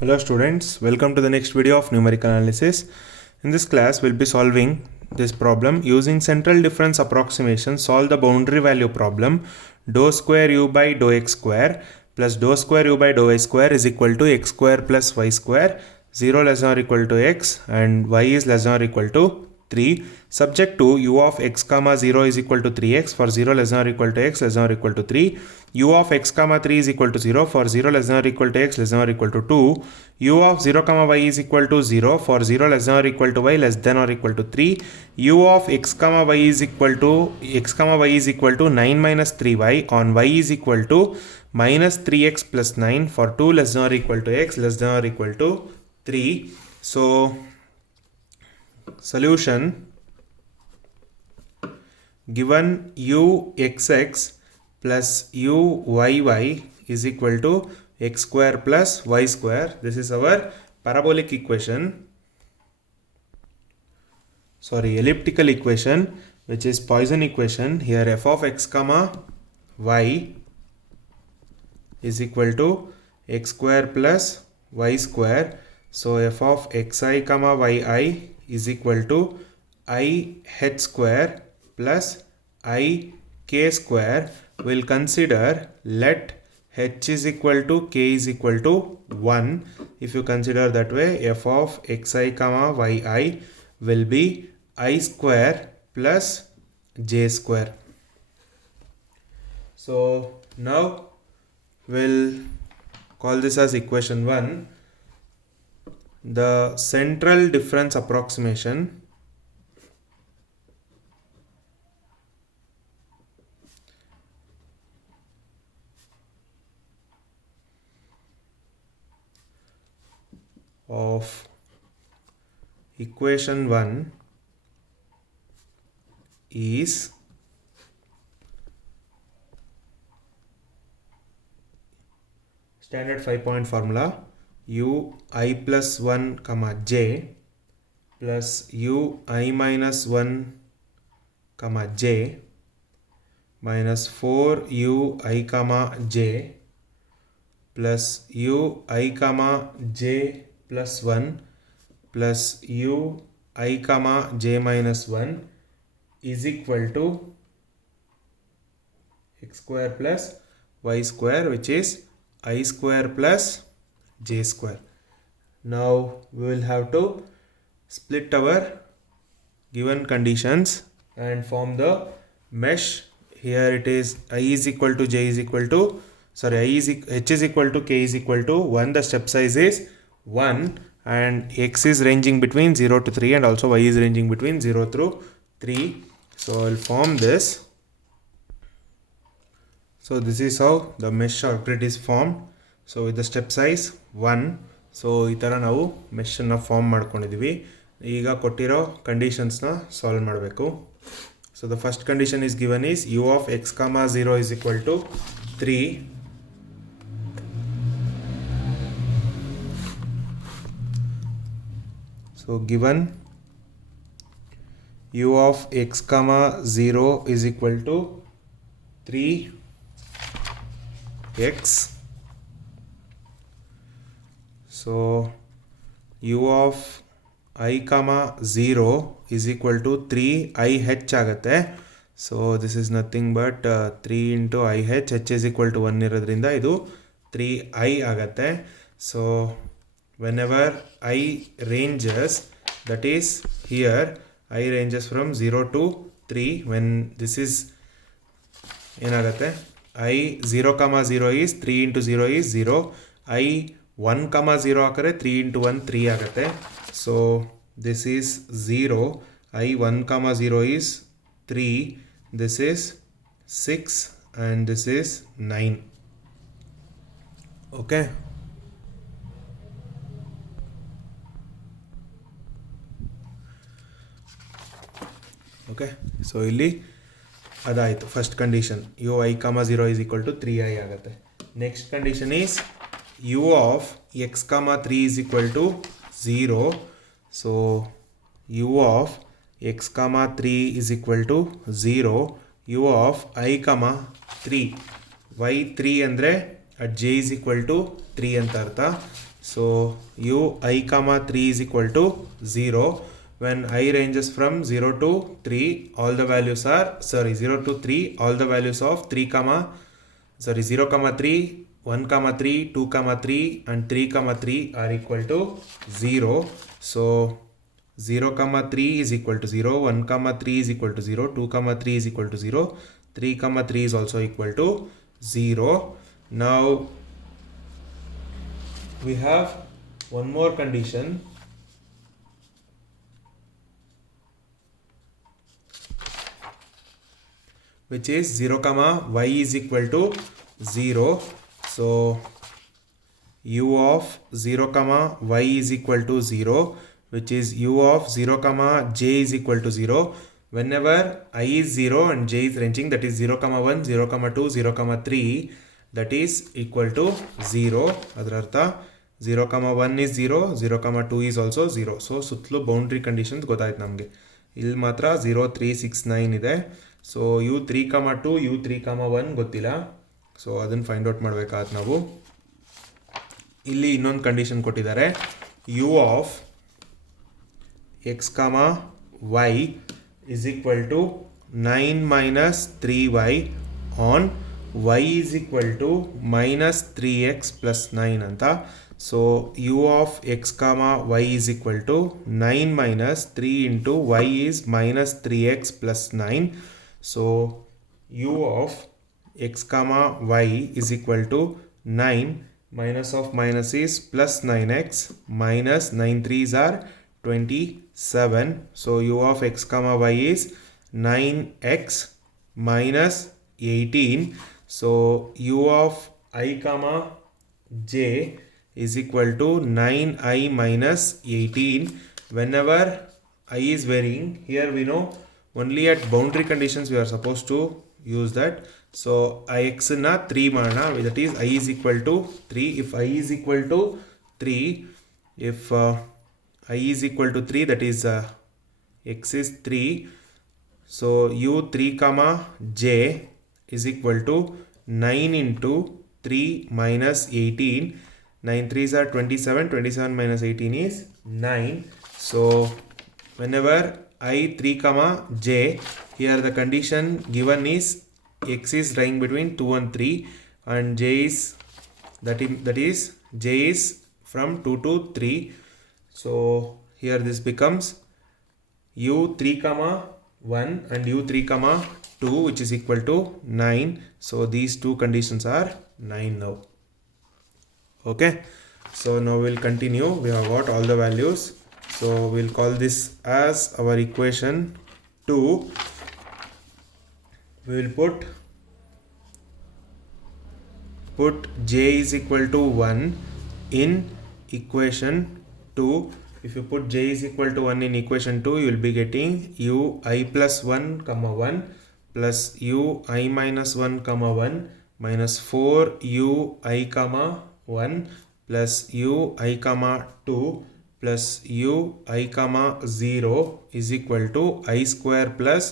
Hello students, welcome to the next video of numerical analysis. In this class, we'll be solving this problem using central difference approximation. Solve the boundary value problem. Dou square u by dou x square plus dou square u by dou y square is equal to x square plus y square. 0 less than or equal to x and y is less than or equal to 3. Subject to u of x comma 0 is equal to 3x for 0 less than or equal to x less than or equal to 3. U of x comma 3 is equal to 0 for 0 less than or equal to x less than or equal to 2. U of 0 comma y is equal to 0 for 0 less than or equal to y less than or equal to 3. U of x comma y is equal to 9 minus 3y on y is equal to minus 3x plus 9 for 2 less than or equal to x less than or equal to 3. So solution, given u xx plus u yy is equal to x square plus y square. This is our elliptical equation, which is Poisson equation. Here f of x comma y is equal to x square plus y square. So f of xi comma yi is equal to I h square plus I k square. We'll consider let h is equal to k is equal to 1. If you consider that way, f of xi comma yi will be I square plus j square. So now we'll call this as equation 1. The central difference approximation of equation 1 is standard 5-point formula u I plus 1 comma j plus u I minus 1 comma j minus 4 u I comma j plus u I comma j plus 1 plus u I comma j minus 1 is equal to x square plus y square, which is I square plus j square. Now we will have to split our given conditions and form the mesh. Here it is I is equal to j is equal to h is equal to k is equal to 1. The step size is 1 and x is ranging between 0 to 3 and also y is ranging between 0 through 3. So I'll form this. So this is how the mesh or grid is formed. So with the step size 1. So ಈ ಥರ ನಾವು ಮೆಷನ್ನು form ಮಾಡ್ಕೊಂಡಿದ್ದೀವಿ. ಈಗ ಕೊಟ್ಟಿರೋ ಕಂಡೀಷನ್ಸ್ನ solve ಮಾಡಬೇಕು. So the first condition is given is u of x comma 0 is equal to 3. So given u of x comma 0 is equal to 3x. So u of I comma 0 is equal to 3 IH ಆಗುತ್ತೆ. So this is nothing but 3 into IH. H is equal to 1 ಇರೋದ್ರಿಂದ ಇದು 3I ಆಗುತ್ತೆ. So whenever I ranges, that is here I ranges from 0 to 3. When this is ಏನಾಗುತ್ತೆ, I 0 comma 0 is 3 into 0 is 0. I 1 comma 0 ಹಾಕಿದ್ರೆ 3 into 1 3 ಆಗುತ್ತೆ. So this is 0. I 1 comma 0 is 3. This is 6 and this is 9. Okay. Okay, so ಇಲ್ಲಿ ಅದಾಯಿತು first condition. You I ಕಾಮ 0 is equal to 3i ಆಗುತ್ತೆ. Next condition is u of x comma 3 is equal to 0. So u of x comma 3 is equal to 0. u of I comma 3 y 3 ಅಂದರೆ at j is equal to 3 ಅಂತ ಅರ್ಥ. So u I comma 3 is equal to 0. When I ranges from 0 to 3, all the values are 0 to 3, all the values of 0 comma 3, 1 comma 3, 2 comma 3 and 3 comma 3 are equal to 0. So 0 comma 3 is equal to 0, 1 comma 3 is equal to 0, 2 comma 3 is equal to 0, 3 comma 3 is also equal to 0. Now we have one more condition, which is 0 comma y is equal to 0. So u of 0 comma y is equal to 0, which is u of 0 comma j is equal to 0. Whenever I is 0 and j is ranging, that is 0 comma 1, 0 comma 2, 0 comma 3, that is equal to 0. Adarartha 0 comma 1 is 0, 0 comma 2 is also 0. So ಸುತ್ತಲೂ boundary conditions ಗೊತ್ತಾಯ್ತು ನಮಗೆ. ಇಲ್ಲಿ ಮಾತ್ರ 0, 3, 6, 9 ಇದೆ. So you 3 ಕಮ 2, you 3 ಕಮ 1 ಗೊತ್ತಿಲ್ಲ. So ಅದನ್ನು ಫೈಂಡ್ ಔಟ್ ಮಾಡಬೇಕಾದ ನಾವು. ಇಲ್ಲಿ ಇನ್ನೊಂದು ಕಂಡೀಷನ್ ಕೊಟ್ಟಿದ್ದಾರೆ, ಯು ಆಫ್ ಎಕ್ಸ್ ಕಮ Y is equal to 9 minus 3y on y is equal to minus 3x plus 9 anta. So u of x comma y is equal to 9 minus 3 into y is minus 3x plus 9. So u of x comma y is equal to 9 minus of minus is plus 9x minus 9 3s are 27. So u of x comma y is 9x minus 18. So u of I comma j is equal to 9i minus 18. Whenever I is varying, here we know only at boundary conditions we are supposed to use that. So ix na 3 mana, that is I is equal to 3. If I is equal to 3, if I is equal to 3, that is x is 3. So u 3 comma j is equal to 9 into 3 minus 18. 9 3s are 27. 27 minus 18 is 9. So whenever I 3 comma j, here the condition given is x is lying between 2 and 3 and j is that is j is from 2 to 3. So here this becomes u 3 comma 1 and u 3 comma 2, which is equal to 9. So these two conditions are 9 now. Okay, so now we'll continue. We have got all the values, so we'll call this as our equation 2. We will put j is equal to 1 in equation 2. If you put j is equal to 1 in equation 2, you will be getting u I plus 1 comma 1 plus u I minus 1 comma 1 minus 4 u I comma 1 plus u I comma 2 plus u I comma 0 is equal to I square plus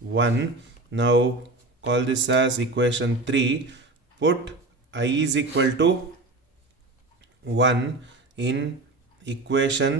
1. Now call this as equation 3. Put I is equal to 1 in equation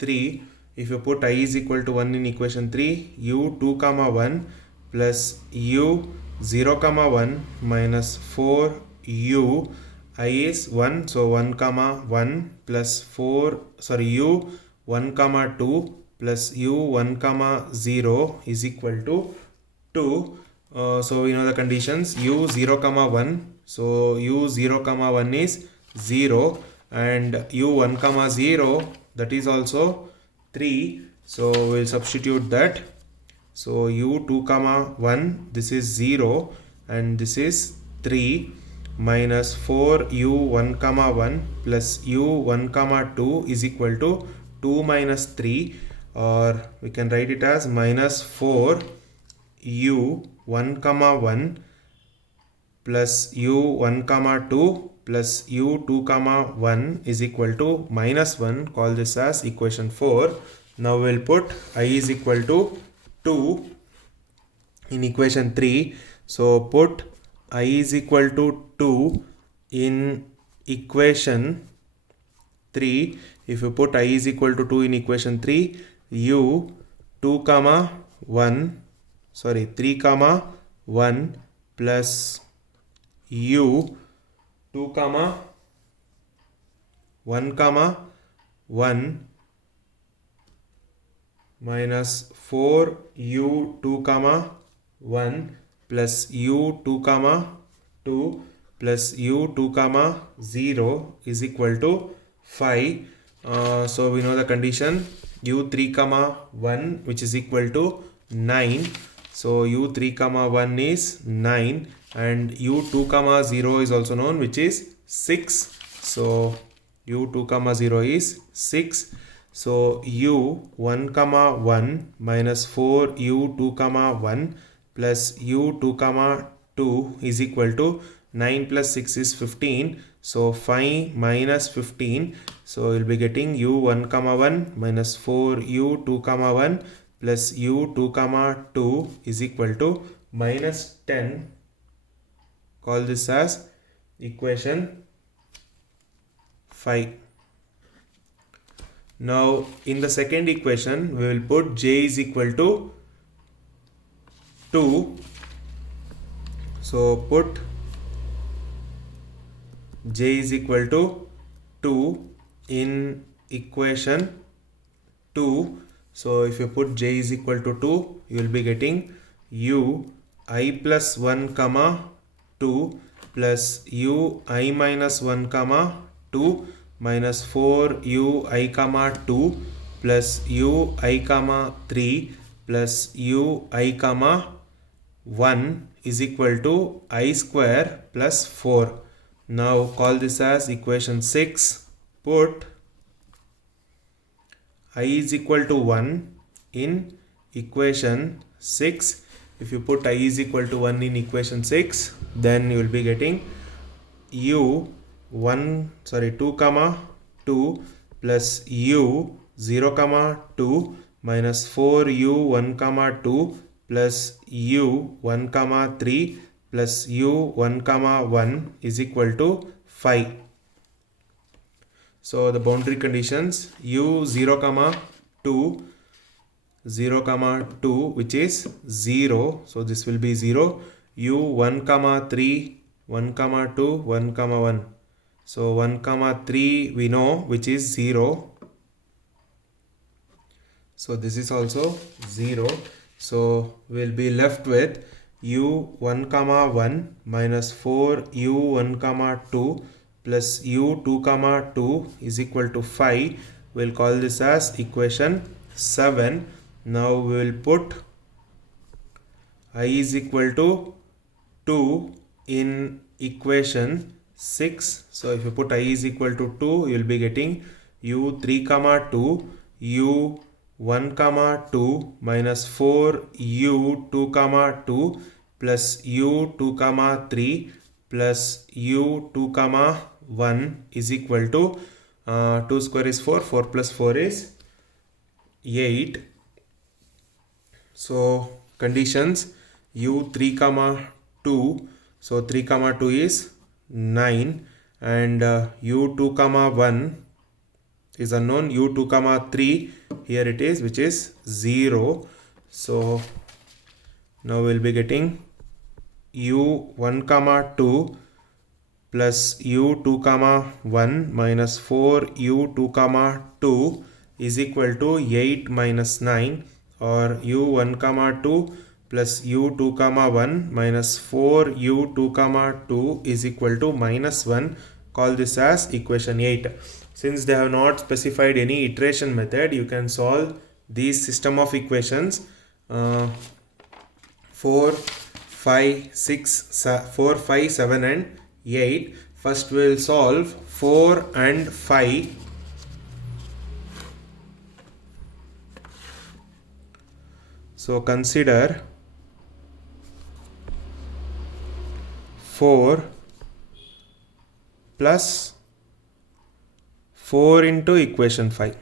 3. If you put I is equal to 1 in equation 3, u 2 comma 1 plus u 0 comma 1 minus 4 u I is 1, so 1 comma 1 plus u 1 comma 2 plus u 1 comma 0 is equal to 2. So we know the conditions, u 0 comma 1, so u 0 comma 1 is 0 and u 1 comma 0, that is also 3. So we'll substitute that. So u 2 comma 1, this is 0 and this is 3 minus 4 u 1 comma 1 plus u 1 comma 2 is equal to 2 minus 3, or we can write it as minus 4 u 1 comma 1 plus u 1 comma 2 plus u 2 comma 1 is equal to minus 1. Call this as equation 4. Now we'll put I is equal to 2 in equation 3. So put I is equal to 2 in equation 3. If you put I is equal to 2 in equation 3, u 2 comma 1, sorry 3 comma 1 plus u 2 comma 1 comma 1 minus 4 u 2 comma 1 plus u 2 comma 2 plus u 2 comma 0 is equal to 5. So we know the condition u 3 comma 1 which is equal to 9. So u 3 comma 1 is 9 and u 2 comma 0 is also known, which is 6. So u 2 comma 0 is 6. So u 1 comma 1 minus 4 u 2 comma 1 plus u 2 comma 2 is equal to 9 plus 6 is 15. So 5 minus 15. So you'll be getting u 1 comma 1 minus 4 u 2 comma 1 plus u 2 comma 2 is equal to minus 10. Call this as equation 5. Now in the second equation we will put j is equal to 2. So put j is equal to 2 in equation 2. So if you put j is equal to 2, you will be getting u I plus 1 comma 2 plus u I minus 1 comma 2 minus 4 u I comma 2 plus u I comma 3 plus u I comma 1 is equal to I square plus 4. Now call this as equation 6. Put I is equal to 1 in equation 6. If you put I is equal to 1 in equation 6, then you will be getting u 2 comma 2 plus u 0 comma 2 minus 4 u 1 comma 2 plus u 1 comma 3 plus u 1 comma 1 is equal to 5. So the boundary conditions u 0 comma 2 which is 0, so this will be 0. U 1 comma 3 1 comma 2 1 comma 1, so 1 comma 3 we know, which is 0. So this is also 0. So we'll be left with u 1 comma 1 minus 4 u 1 comma 2 plus u 2 comma 2 is equal to 5. We'll call this as equation 7. Now we will put I is equal to 2 in equation 6. So if you put I is equal to 2, you will be getting u 3 comma 2 u 1 comma 2 minus 4 u 2 comma 2 plus u 2 comma 3 plus u 2 comma 1 is equal to 2 square is 4, 4 plus 4 is 8. So conditions u 3 comma 2, so 3 comma 2 is 9 and u 2 comma 1 is unknown, u 2 comma 3 here it is, which is 0. So now we'll be getting u 1 comma 2 plus u 2 comma 1 minus 4 u 2 comma 2 is equal to 8 minus 9, or u 1 comma 2 plus u 2 comma 1 minus 4 u 2 comma 2 is equal to minus 1. Call this as equation 8. Since they have not specified any iteration method, you can solve these system of equations 4, 5, 7 and 8. First we will solve 4 and 5. So consider 4 plus 4 into equation 5.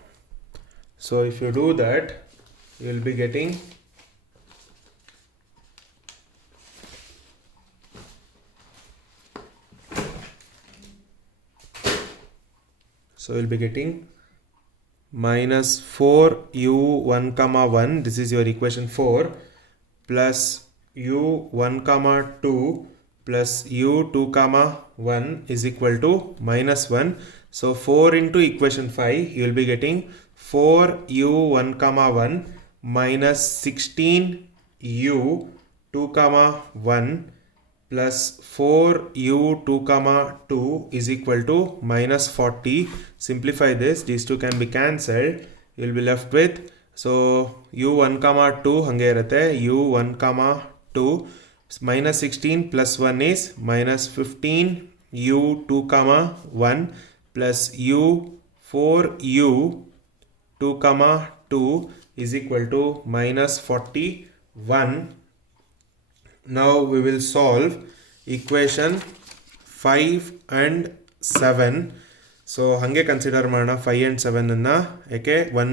So if you do that, you will be getting So we'll be getting minus 4u1 comma 1, this is your equation 4, plus u1 comma 2 plus u2 comma 1 is equal to minus 1. So 4 into equation 5, you will be getting 4u1 comma 1 minus 16u2 comma 1 plus 4u2 comma 2 is equal to minus 40. Simplify this, these two can be cancelled. You will be left with, so u1 comma 2 hange irutte, u1 comma 2 minus 16 plus 1 is minus 15 u2 comma 1 plus u4u 2 comma 2 is equal to minus 41. Now we will solve equation 5 and 7. So hange consider ಮಾಡೋಣ 5 and 7 ಅನ್ನು, ಯಾಕೆ 1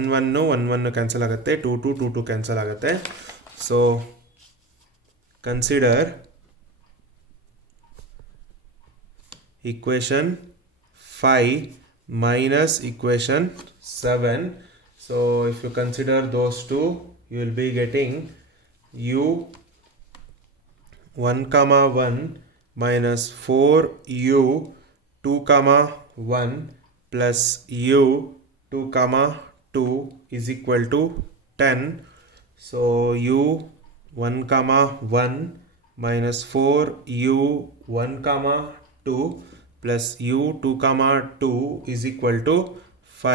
cancel ಆಗುತ್ತೆ, 2 cancel ಆಗುತ್ತೆ. So consider equation 5 minus equation 7. So if you consider those two, you will be getting u1 comma 1 minus 4u2 comma 1 plus u2 comma 2 is equal to 10. So u1 comma 1 minus 4u1 comma 2 plus u2 comma 2 is equal to 5.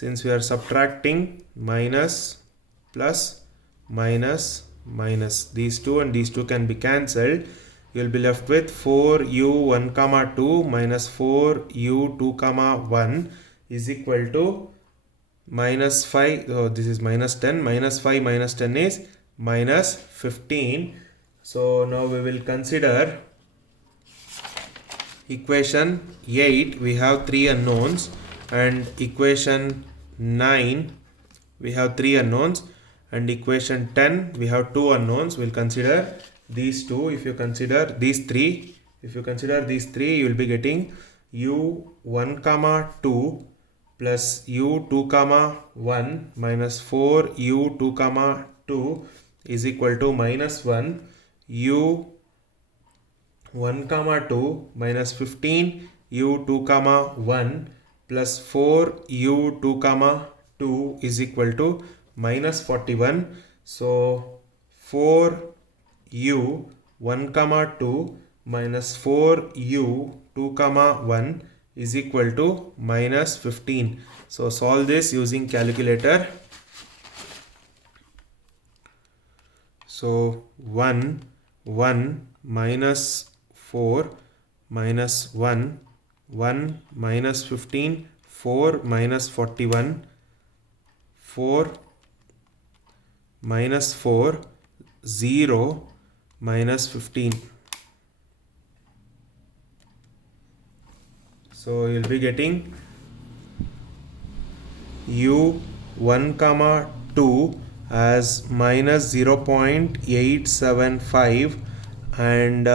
Since we are subtracting, minus plus minus minus, these two and these two can be cancelled. You will be left with 4u1 comma 2 minus 4u2 comma 1 is equal to minus 5. Oh, this is minus 10. Minus 5 minus 10 is minus 15. So now we will consider equation 8. We have 3 unknowns, and equation 9 we have 3 unknowns, and equation 10 we have 2 unknowns. We'll consider these two. If you consider these three, you will be getting u1 comma 2 plus u2 comma 1 minus 4u2 comma 2 is equal to minus 1. u1 comma 2 minus 15 u2 comma 1 plus 4u2 comma 2 is equal to minus 41. So 4u1 comma 2 minus 4u2 comma 1 is equal to minus 15. So solve this using calculator. So 1 minus 4 minus 1 minus 15, 4 minus 41, 4 minus 4, 0 minus 15. So you'll be getting u1 comma 2 as minus 0.875 and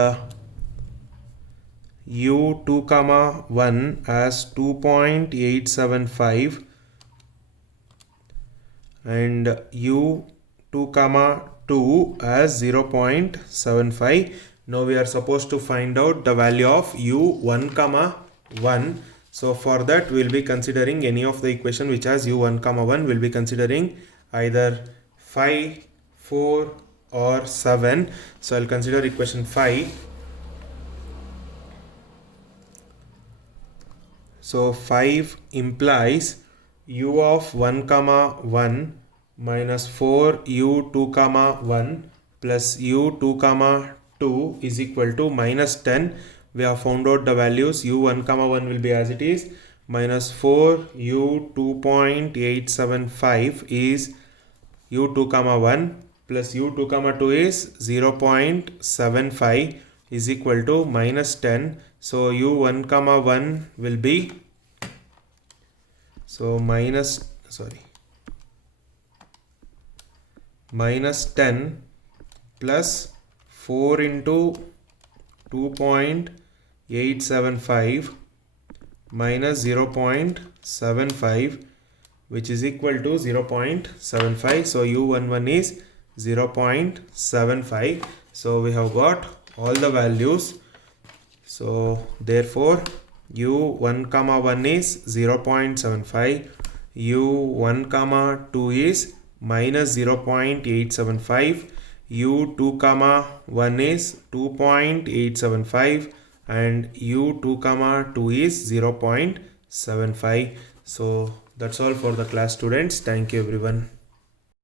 u2 comma 1 as 2.875 and u2 comma 2 as 0.75. Now we are supposed to find out the value of u1 comma 1. So for that we will be considering any of the equation which has u1 comma 1. We will be considering either 5, 4 or 7. So I'll consider equation 5. So 5 implies u of 1 comma 1 minus 4u2 comma 1 plus u2 comma 2 is equal to minus 10. We have found out the values. u1 comma 1 will be as it is, minus 4 u 2.875 is u2 comma 1 plus u2 comma 2 is 0.75 is equal to minus 10. So u1 comma 1 will be, so minus 10 plus 4 into 2.875 minus 0.75, which is equal to 0.75. So u11 is 0.75. So we have got all the values. So therefore u1 comma 1 is 0.75, u1 comma 2 is minus 0.875, u2 comma 1 is 2.875, and u2 comma 2 is 0.75. So that's all for the class, students. Thank you everyone.